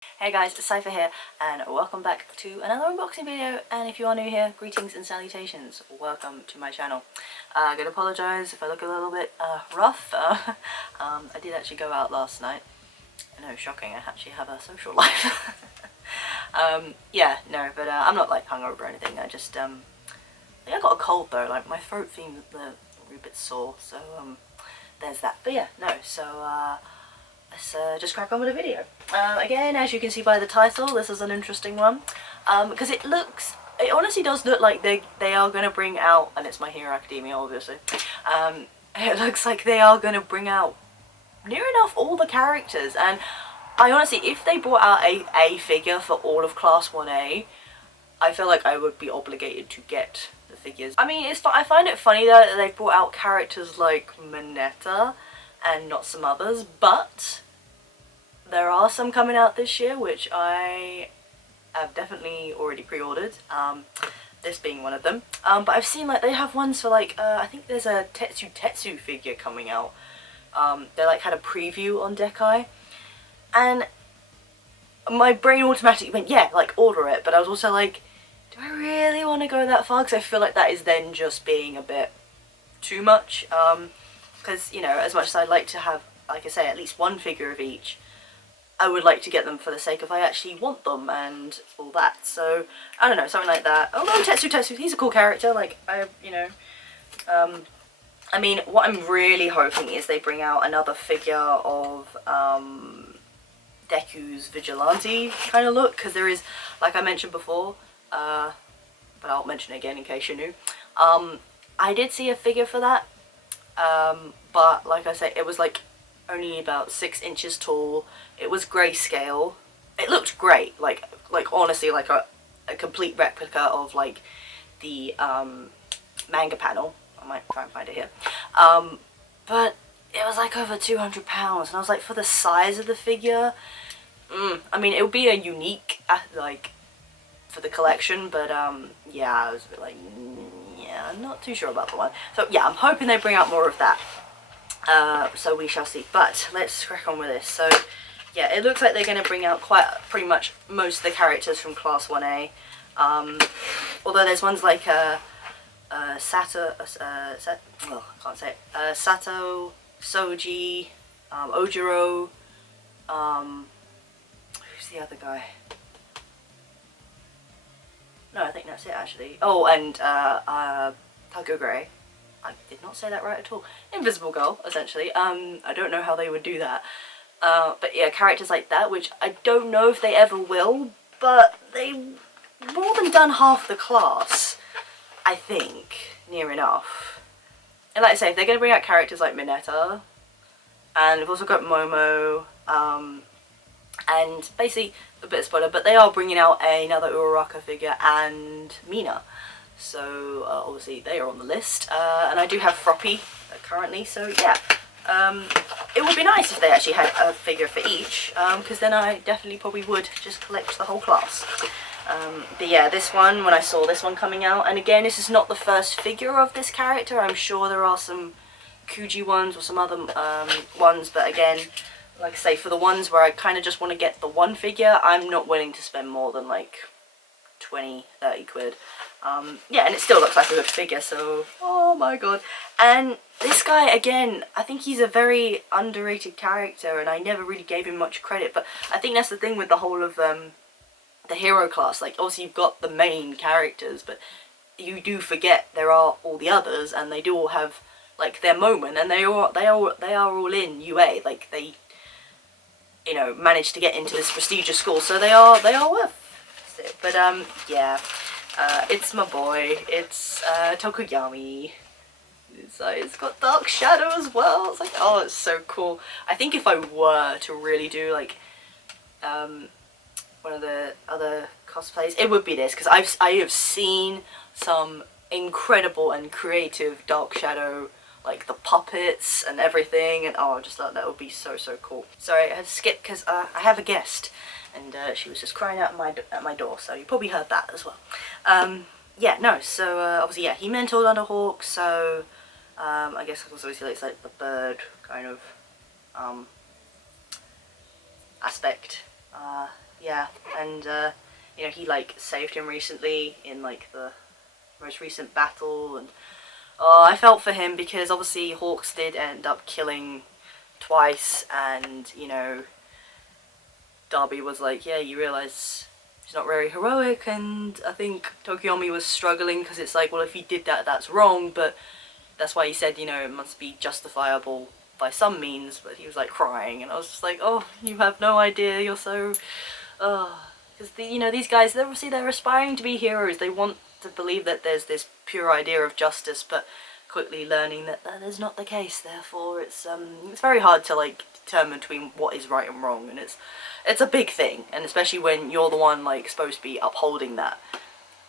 Hey guys, it's Cypher here, and welcome back to another unboxing video. And if you are new here, greetings and salutations. Welcome to my channel. I'm gonna apologise if I look a little bit rough. I did actually go out last night. No, shocking, I actually have a social life. Yeah, no, but I'm not like hungover or anything. I just, I think I got a cold though. Like my throat seems a bit sore, so there's that. But yeah, no, so let's just crack on with the video. Again, as you can see by the title, this is an interesting one, because it honestly does look like they are going to bring out, and it's My Hero Academia obviously, it looks like they are going to bring out near enough all the characters, and I honestly, if they brought out a figure for all of Class 1A, I feel like I would be obligated to get the figures. I mean, I find it funny though that they've brought out characters like Mineta and not some others, but there are some coming out this year which I have definitely already pre-ordered, this being one of them. But I've seen like they have ones for like, I think there's a Tetsu figure coming out. They like had a preview on Dekai, and my brain automatically went, yeah, like order it, but I was also like, do I really want to go that far? Because I feel like that is then just being a bit too much. Because, you know, as much as I'd like to have, like I say, at least one figure of each, I would like to get them for the sake of I actually want them and all that. So, I don't know, something like that. Although Tetsu, he's a cool character, like, I mean, what I'm really hoping is they bring out another figure of, Deku's vigilante kind of look, because there is, like I mentioned before, but I'll mention it again in case you're new, I did see a figure for that. But like I say, it was like only about 6 inches tall. It was grayscale. It looked great, like honestly, like a complete replica of like the manga panel. I might try and find it here. But it was like over £200, and I was like, for the size of the figure, I mean, it would be a unique like for the collection, but yeah, I was a bit like, yeah, I'm not too sure about the one. So yeah, I'm hoping they bring out more of that. So we shall see. But let's crack on with this. So yeah, it looks like they're going to bring out pretty much most of the characters from Class 1A. Although there's ones like Sato, well, I can't say it. Sato, Soji, Ojiro. Who's the other guy? No, I think that's it actually. Oh, and Takogure. I did not say that right at all. Invisible Girl, essentially. I don't know how they would do that. But yeah, characters like that, which I don't know if they ever will, but they more than done half the class, I think, near enough. And like I say, if they're going to bring out characters like Mineta, and we've also got Momo, and basically, a bit of spoiler, but they are bringing out another Uraraka figure and Mina. So obviously they are on the list, and I do have Froppy currently, so yeah. It would be nice if they actually had a figure for each, because then I definitely probably would just collect the whole class. But yeah, this one, when I saw this one coming out, and again, this is not the first figure of this character, I'm sure there are some Kuji ones or some other ones, but again, like I say, for the ones where I kind of just want to get the one figure, I'm not willing to spend more than like 20, 30 quid. Yeah, and it still looks like a good figure, so oh my god. And this guy, again, I think he's a very underrated character, and I never really gave him much credit, but I think that's the thing with the whole of the hero class. Like, obviously you've got the main characters, but you do forget there are all the others, and they do all have like their moment, and they are all in UA, like they, you know, managed to get into this prestigious school, so they are worth it. But yeah, it's my boy. It's Tokoyami. It's got Dark Shadow as well. It's like, oh, it's so cool. I think if I were to really do like one of the other cosplays, it would be this, because I have seen some incredible and creative Dark Shadow, like the puppets and everything, and oh, I just thought that would be so cool. Sorry, I had to skip because I have a guest, and she was just crying out at my door, so you probably heard that as well. Yeah, no, so obviously, yeah, he mentored under Hawk, so I guess obviously it's like the bird kind of aspect. yeah, and you know, he like saved him recently in like the most recent battle, and oh, I felt for him because obviously Hawks did end up killing twice, and you know, Darby was like, yeah, you realise he's not very heroic, and I think Tokoyami was struggling because it's like, well, if he did that, that's wrong, but that's why he said, you know, it must be justifiable by some means, but he was like crying, and I was just like, oh, you have no idea, you're so, because you know, these guys, obviously they're aspiring to be heroes, they want to believe that there's this pure idea of justice, but quickly learning that that is not the case, therefore it's very hard to like determine between what is right and wrong, and it's a big thing, and especially when you're the one like supposed to be upholding that.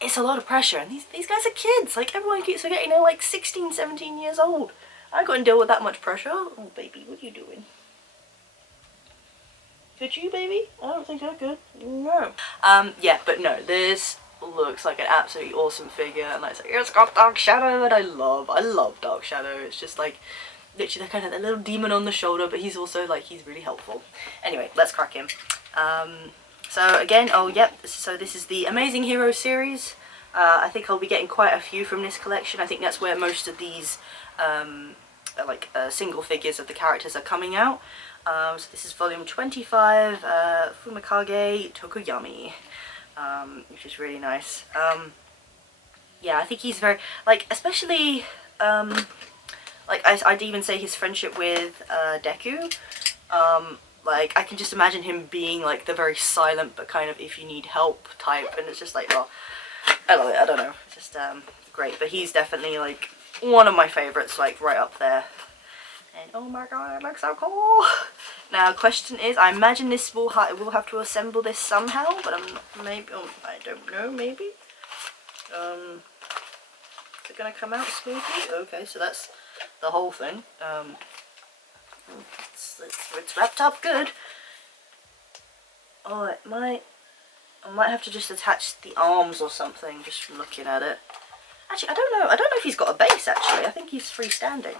It's a lot of pressure, and these guys are kids, like everyone keeps forgetting they're like 16, 17 years old. I couldn't deal with that much pressure. Oh baby, what are you doing? Could you, baby? I don't think I could. No. Yeah, but no, this looks like an absolutely awesome figure, and like, it's got Dark Shadow, and I love Dark Shadow. It's just like literally kind of the little demon on the shoulder, but he's also like, he's really helpful. Anyway, let's crack him. So again, oh yep, so this is the Amazing Hero series. I think I'll be getting quite a few from this collection. I think that's where most of these single figures of the characters are coming out. So this is volume 25, Fumikage Tokoyami, which is really nice. Yeah, I think he's very, like, especially, like, I'd even say his friendship with Deku. Like, I can just imagine him being, like, the very silent but kind of if you need help type, and it's just like, oh, I love it, I don't know, it's just, great. But he's definitely, like, one of my favourites, like, right up there. And oh my god, it looks so cool! Now, question is, I imagine this we'll have to assemble this somehow, but maybe, oh, I don't know, maybe? Is it gonna come out smoothly? Okay, so that's the whole thing. It's wrapped up good. Oh, I might have to just attach the arms or something, just from looking at it. Actually, I don't know if he's got a base, actually. I think he's freestanding.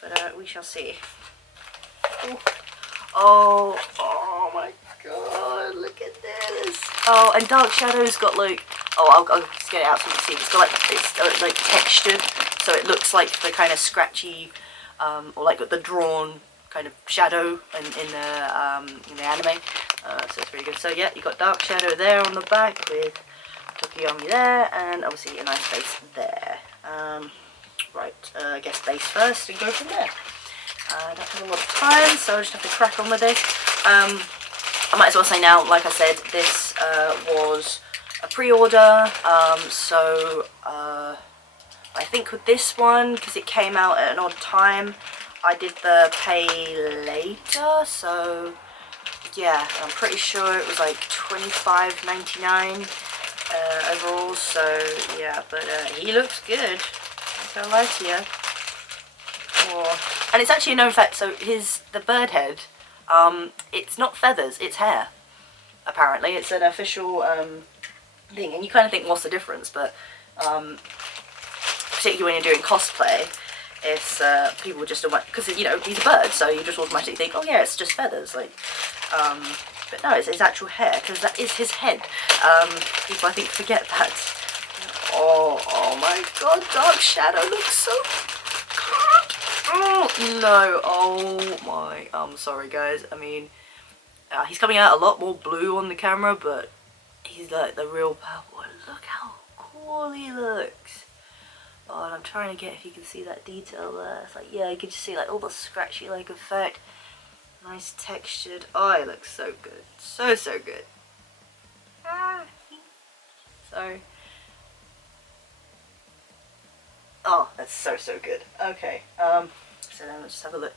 But we shall see. Ooh. Oh my god, look at this. Oh, and Dark Shadow's got like, oh, I'll just get it out so you can see. It's got like, it's like textured, so it looks like the kind of scratchy, or like the drawn kind of shadow in the anime. So it's really good. So yeah, you got Dark Shadow there on the back with Tokoyami there, and obviously a nice base there. Right, I guess base first and go from there. I don't have a lot of time, so I just have to crack on with this. I might as well say now, like I said, this was a pre-order, so I think with this one, because it came out at an odd time, I did the pay later, so yeah, I'm pretty sure it was like $25.99 overall, so yeah, but he looks good. So light here. Oh. And it's actually a known fact, so the bird head, it's not feathers, it's hair. Apparently, it's an official thing, and you kind of think, what's the difference? But particularly when you're doing cosplay, it's people just because you know he's a bird, so you just automatically think, oh yeah, it's just feathers, like. But no, it's his actual hair, because that is his head. People I think forget that. Oh my god, Dark Shadow looks so good. Oh, no, oh my, I'm sorry guys, I mean, he's coming out a lot more blue on the camera, but he's like the real purple. Look how cool he looks. Oh, and I'm trying to get if you can see that detail there. It's like, yeah, you can just see like all the scratchy like effect. Nice textured. Oh, it looks so good. So good. So. Oh, that's so good. Okay. So then let's just have a look.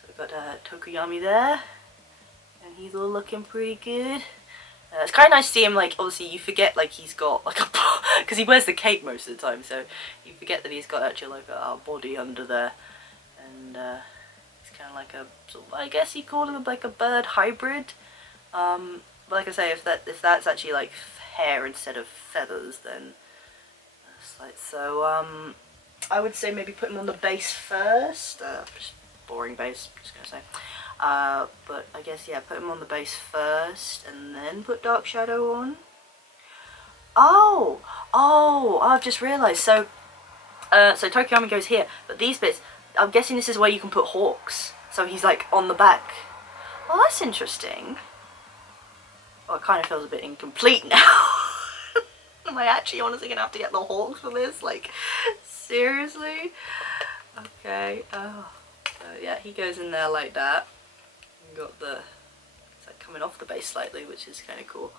So we've got Tokoyami there, and he's all looking pretty good. It's kind of nice to see him, like, obviously you forget, like, he's got, like, a, because he wears the cape most of the time, so you forget that he's got actually, like, a body under there, and, it's kind of like a, sort of, I guess you call him, like, a bird hybrid, but like I say, if that's actually, like, hair instead of feathers, then, it's like, so, I would say maybe put him on the base first, just boring base, I'm just gonna say. But I guess, yeah, put him on the base first and then put Dark Shadow on. Oh, I've just realised. So Tokoyami goes here, but these bits, I'm guessing this is where you can put Hawks. So he's like on the back. Well, that's interesting. Oh, it kind of feels a bit incomplete now. Am I actually honestly gonna have to get the Hawks for this? Like, seriously? Okay, oh. So yeah, he goes in there like that. You got the, it's like coming off the base slightly, which is kind of cool.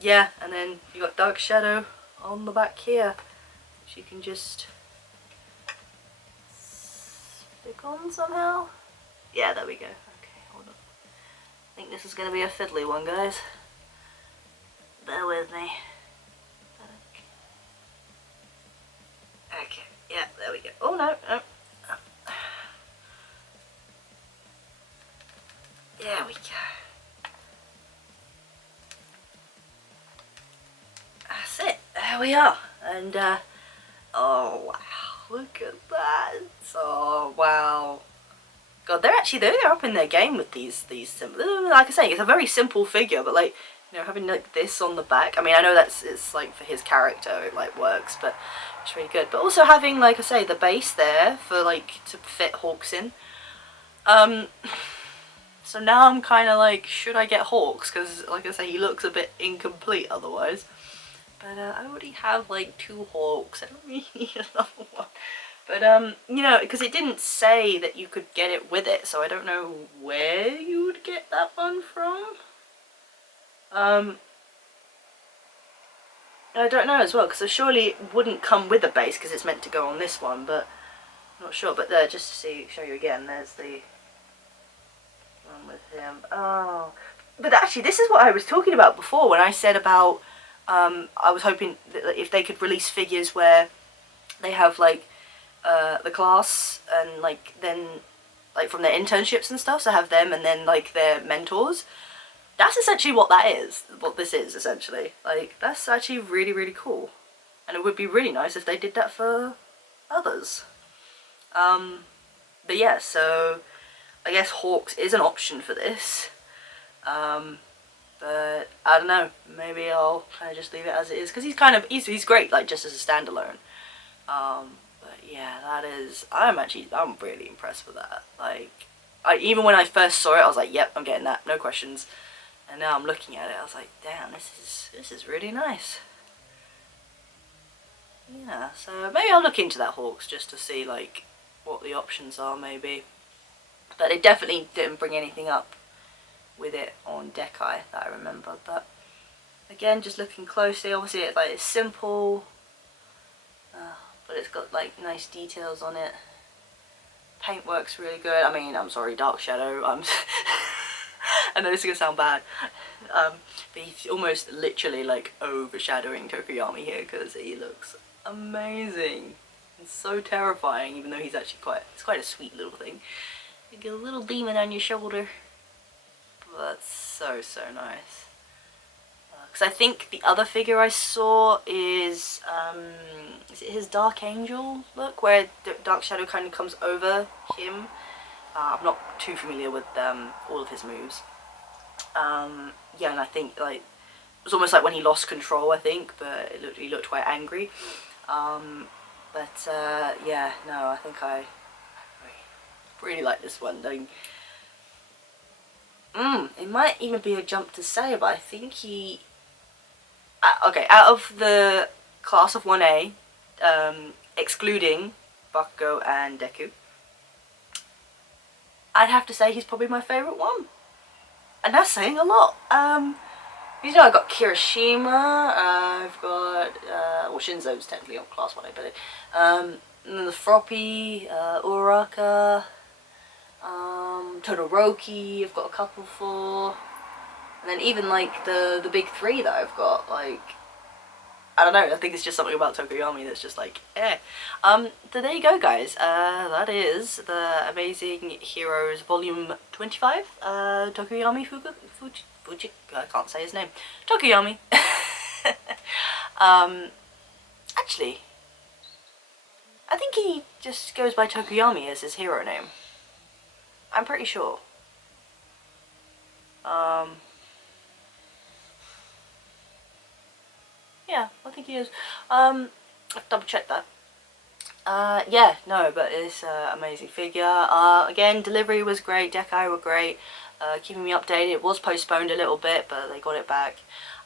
Yeah, and then you got Dark Shadow on the back here, which you can just stick on somehow. Yeah, there we go. Okay, hold on. I think this is going to be a fiddly one, guys. Bear with me. Okay, yeah, there we go. Oh no, no. There we go. That's it. There we are. And oh wow, look at that. Oh wow. God, they're up in their game with these like I say, it's a very simple figure, but like, you know, having like this on the back. I mean, I know it's like for his character, it like works, but it's really good. But also having, like I say, the base there for like to fit Hawks in. So now I'm kind of like, should I get Hawks? Because like I say, he looks a bit incomplete otherwise. But I already have like 2 Hawks. I don't really need another one. But you know, because it didn't say that you could get it with it, so I don't know where you would get that one from. I don't know as well, because surely it wouldn't come with a base because it's meant to go on this one, but I'm not sure. But there, just to show you again, there's the one with him. Oh, but actually, this is what I was talking about before when I said about I was hoping that if they could release figures where they have like the class and like then like from their internships and stuff, so have them and then like their mentors. That's essentially what that is, what this is essentially. Like, that's actually really, really cool. And it would be really nice if they did that for others. But yeah, so I guess Hawks is an option for this. But I don't know, maybe I'll kind of just leave it as it is, because he's great, like, just as a standalone. But yeah, that is, I'm really impressed with that. Like, even when I first saw it, I was like, yep, I'm getting that, no questions. And now I'm looking at it, I was like, damn, this is really nice. Yeah, so maybe I'll look into that Hawks just to see like what the options are maybe. But they definitely didn't bring anything up with it on Dekai that I remember. But again, just looking closely, obviously it's simple, but it's got like nice details on it. Paintwork's really good. I mean, I'm sorry, Dark Shadow. I know this is gonna sound bad, but he's almost literally like overshadowing Tokoyami here because he looks amazing and so terrifying. Even though he's actually it's quite a sweet little thing. You get a little demon on your shoulder. But that's so nice. Because I think the other figure I saw is it his Dark Angel look, where Dark Shadow kind of comes over him. I'm not too familiar with all of his moves. Yeah, and I think like it was almost like when he lost control, I think, but he looked quite angry. Yeah, no, I think I really like this one. It might even be a jump to say, but I think he. Okay, out of the class of 1A, excluding Bakugo and Deku, I'd have to say he's probably my favourite one. And that's saying a lot. You know, I've got Kirishima, I've got, well, Shinzo's technically on class 1A, but and then the Froppy, Uraka, Todoroki, I've got a couple for, and then even like the big 3 that I've got, like, I don't know, I think it's just something about Tokoyami that's just like, eh. So there you go, guys. That is the Amazing Heroes Vol.25. Tokoyami Fuji, I can't say his name. Tokoyami. Actually, I think he just goes by Tokoyami as his hero name. I'm pretty sure. Yeah, I think he is. I've double checked that. Yeah, no, but it's an amazing figure. Again, delivery was great, Dekai were great, keeping me updated. It was postponed a little bit, but they got it back.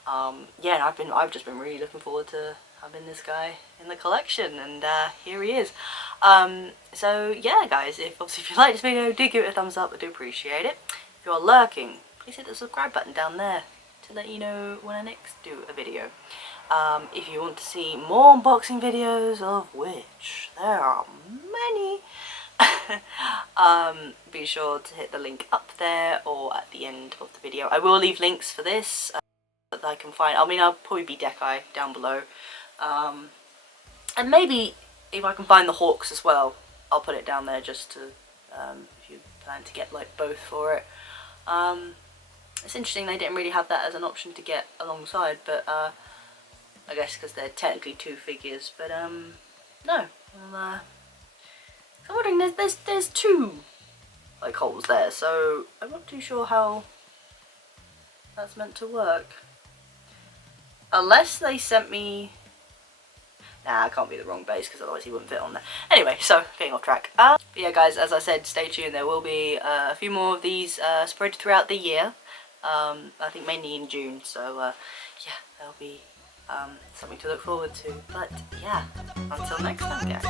Yeah, and I've just been really looking forward to having this guy in the collection, and here he is. So yeah, guys, if you like this video, do give it a thumbs up. I do appreciate it. If you're lurking, please hit the subscribe button down there to let you know when I next do a video. If you want to see more unboxing videos, of which there are many, be sure to hit the link up there or at the end of the video. I will leave links for this that I can find. I mean, I'll probably be Dekai down below. And maybe if I can find the Hawks as well, I'll put it down there just to, if you plan to get like both for it. It's interesting they didn't really have that as an option to get alongside, but I guess because they're technically two figures, but no. Well, I'm wondering, there's two like holes there, so I'm not too sure how that's meant to work. Unless they sent me... Nah, it can't be the wrong base because otherwise he wouldn't fit on there. Anyway, so getting off track. But yeah, guys, as I said, stay tuned. There will be a few more of these spread throughout the year. I think mainly in June. So yeah, there'll be something to look forward to. But yeah, until next time, guys.